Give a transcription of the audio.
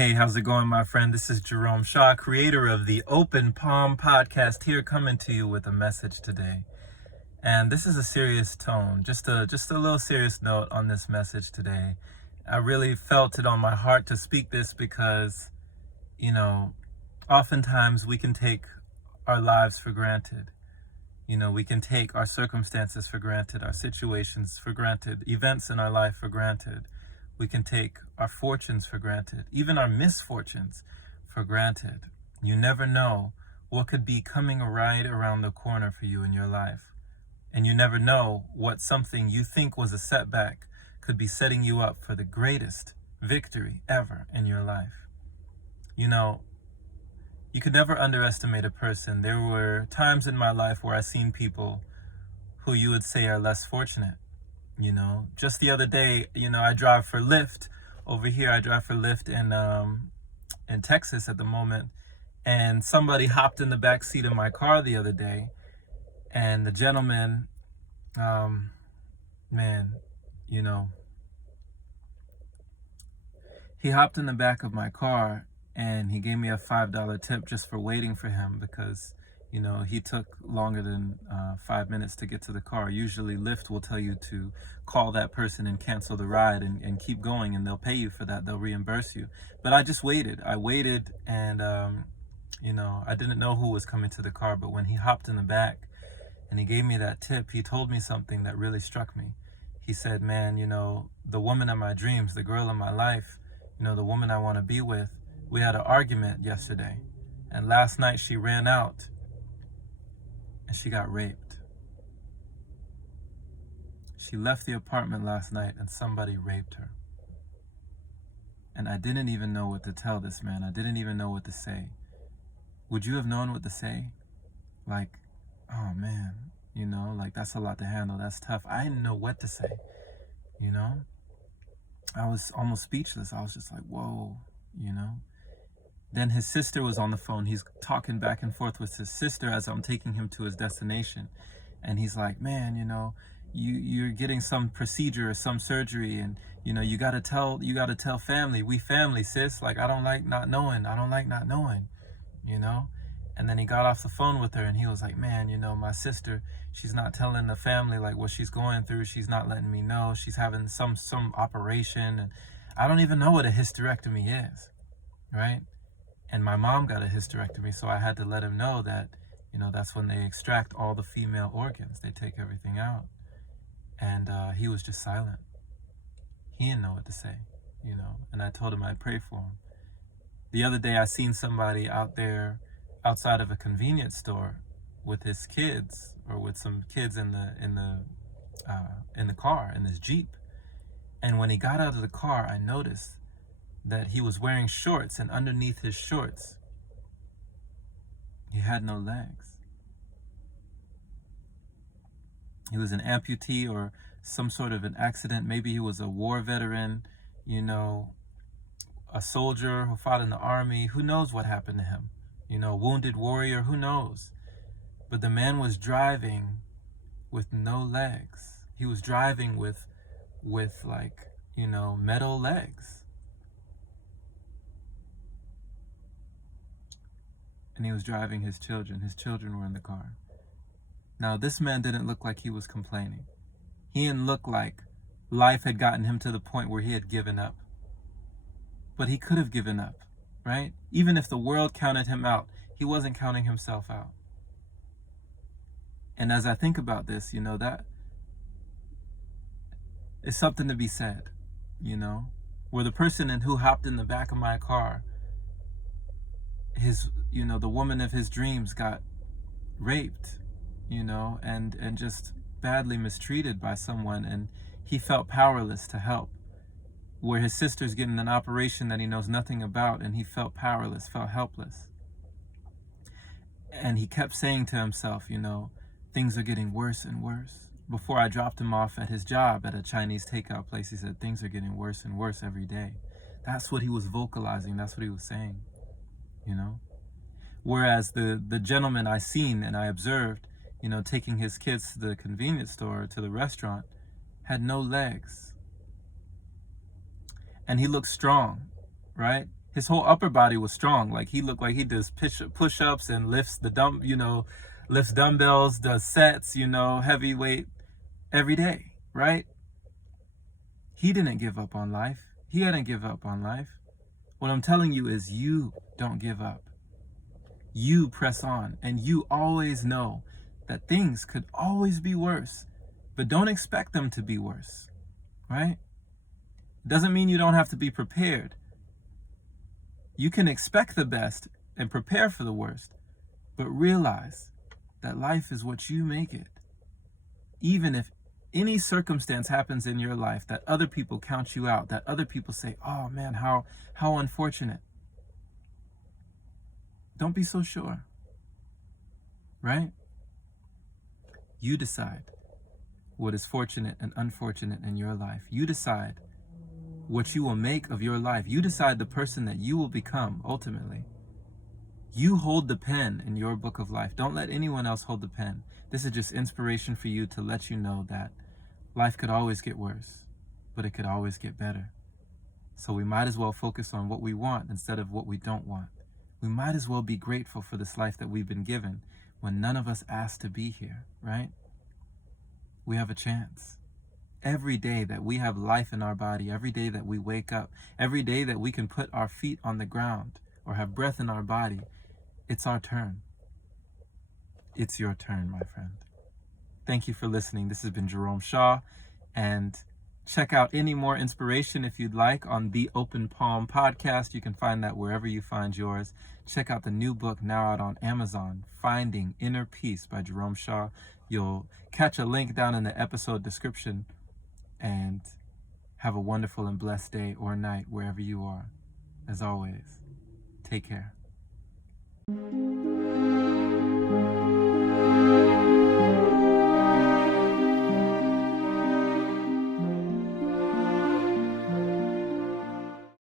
Hey, how's it going, my friend? This is Jerome Shaw, creator of the Open Palm podcast, here coming to you with a message today. And this is a serious tone, just a little serious note on this message today. I really felt it on my heart to speak this because, oftentimes we can take our lives for granted. We can take our circumstances for granted, our situations for granted, events in our life for granted. We can take our fortunes for granted, even our misfortunes for granted. You never know what could be coming right around the corner for you in your life. And you never know what something you think was a setback could be setting you up for the greatest victory ever in your life. You could never underestimate a person. There were times in my life where I've seen people who you would say are less fortunate. Just the other day, I drive for Lyft over here. I drive for Lyft in Texas at the moment. And somebody hopped in the back seat of my car the other day. And the gentleman, he hopped in the back of my car and he gave me a $5 tip just for waiting for him because he took longer than 5 minutes to get to the car. Usually Lyft will tell you to call that person and cancel the ride and keep going, and they'll pay you for that. They'll reimburse you. But I just waited. I waited, and, I didn't know who was coming to the car, but when he hopped in the back and he gave me that tip, he told me something that really struck me. He said, man, the woman of my dreams, the girl of my life, the woman I want to be with, we had an argument yesterday, and last night she ran out and she got raped. She left the apartment last night and somebody raped her. And I didn't even know what to tell this man. I didn't even know what to say. Would you have known what to say? Like, oh man, that's a lot to handle. That's tough. I didn't know what to say, I was almost speechless. I was just like, whoa, Then his sister was on the phone. He's talking back and forth with his sister as I'm taking him to his destination. And he's like, man, you're getting some procedure or some surgery, and you gotta tell family. We family, sis. Like, I don't like not knowing. And then he got off the phone with her and he was like, man, my sister, she's not telling the family like what she's going through. She's not letting me know. She's having some operation, and I don't even know what a hysterectomy is, right? And my mom got a hysterectomy, so I had to let him know that, that's when they extract all the female organs. They take everything out. And he was just silent. He didn't know what to say, and I told him I'd pray for him. The other day I seen somebody out there outside of a convenience store with his kids, or with some kids in the car, in this Jeep. And when he got out of the car, I noticed that he was wearing shorts, and underneath his shorts, he had no legs. He was an amputee or some sort of an accident. Maybe he was a war veteran, a soldier who fought in the army. Who knows what happened to him? Wounded warrior, who knows? But the man was driving with no legs. He was driving with metal legs. And he was driving his children. His children were in the car. Now, this man didn't look like he was complaining. He didn't look like life had gotten him to the point where he had given up. But he could have given up, right? Even if the world counted him out, he wasn't counting himself out. And as I think about this, that is something to be said, where the person who hopped in the back of my car, the woman of his dreams got raped, and just badly mistreated by someone, and he felt powerless to help. Where his sister's getting an operation that he knows nothing about, and he felt powerless, felt helpless. And he kept saying to himself, things are getting worse and worse. Before I dropped him off at his job at a Chinese takeout place, he said, things are getting worse and worse every day. That's what he was vocalizing. That's what he was saying. Whereas the gentleman I seen and I observed, taking his kids to the convenience store, to the restaurant, had no legs. And he looked strong, right? His whole upper body was strong. Like he looked like he does push-ups and lifts dumbbells, does sets, heavy weight every day, right? He didn't give up on life. He hadn't give up on life. What I'm telling you is you don't give up. You press on, and you always know that things could always be worse, but don't expect them to be worse, right? It doesn't mean you don't have to be prepared. You can expect the best and prepare for the worst, but realize that life is what you make it. Even if any circumstance happens in your life that other people count you out, that other people say, oh man, how unfortunate. Don't be so sure, right? You decide what is fortunate and unfortunate in your life. You decide what you will make of your life. You decide the person that you will become ultimately. You hold the pen in your book of life. Don't let anyone else hold the pen. This is just inspiration for you to let you know that life could always get worse, but it could always get better. So we might as well focus on what we want instead of what we don't want. We might as well be grateful for this life that we've been given when none of us asked to be here, right? We have a chance. Every day that we have life in our body, every day that we wake up, every day that we can put our feet on the ground or have breath in our body, it's our turn. It's your turn, my friend. Thank you for listening. This has been Jerome Shaw, and check out any more inspiration if you'd like on the Open Palm podcast. You can find that wherever you find yours. Check out the new book now out on Amazon, Finding Inner Peace by Jerome Shaw. You'll catch a link down in the episode description, and have a wonderful and blessed day or night wherever you are. As always, take care.